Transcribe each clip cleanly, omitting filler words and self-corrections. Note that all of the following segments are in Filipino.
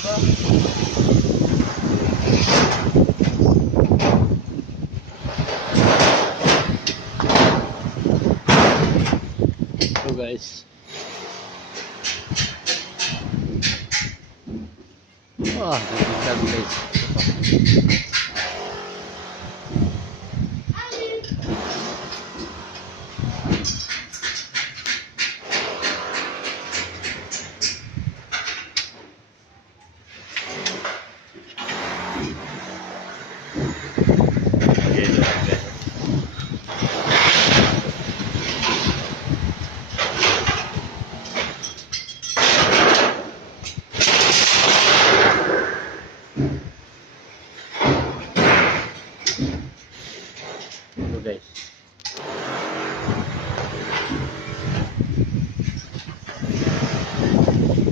So guys. Wah, kita guys. Guys.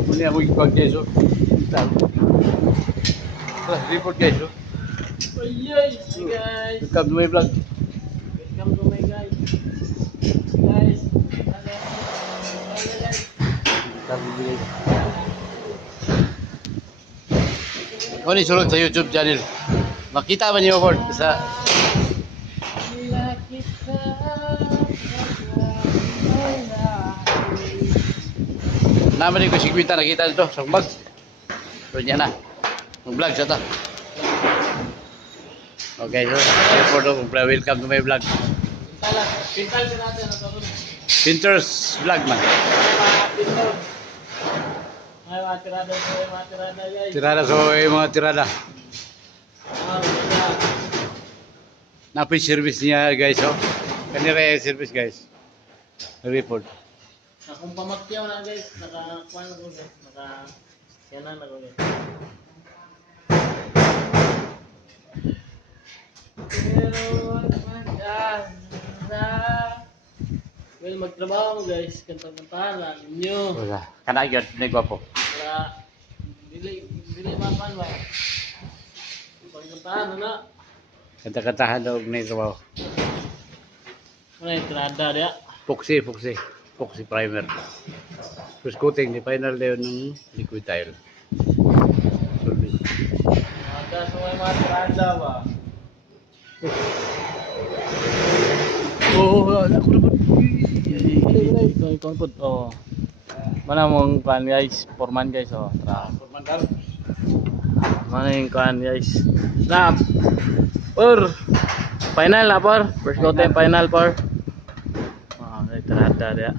Muli ako ipag guys. Report guys. Ayay, guys. Welcome to my vlog. Welcome to my guys. Guys, Kung ano isulog sa YouTube channel, makita man niyo Ford sa naman ko si Quinta nakita dito sa vlog. So niya na. Mag-vlog siya ta. Okay, so welcome to my vlog. Pintal sa natin ito. Pinters vlog man. Pintal. Ay, mga tirada guys. Tirada mga tirada. Wala. Napi service niya guys oh. Kanira yung service guys. Report. Akong pamakyaw na guys. Nakakuha na ko guys. Naka-scanan na ko guys. Pero well, magtrabaho mo guys. Kanta-kantahan lang ninyo. Wala. Kana gyud ni gwapo. Para dili mapan ba. Pagkantahan na. Kanta-kantahan daw ni trabaho. Ano yung tirada dia? Foxy primer. First coating ni final daw ng liquid tile. Solid. Ada semua mga tirada ba? Oh, ako na po. Ikaw po. Oh. Mana mong kan guys, foreman guys oh. Tara. Forman daw. Mana yung kan guys. Nah. Por. Final na por. First coating final por. Ah, tirada dia.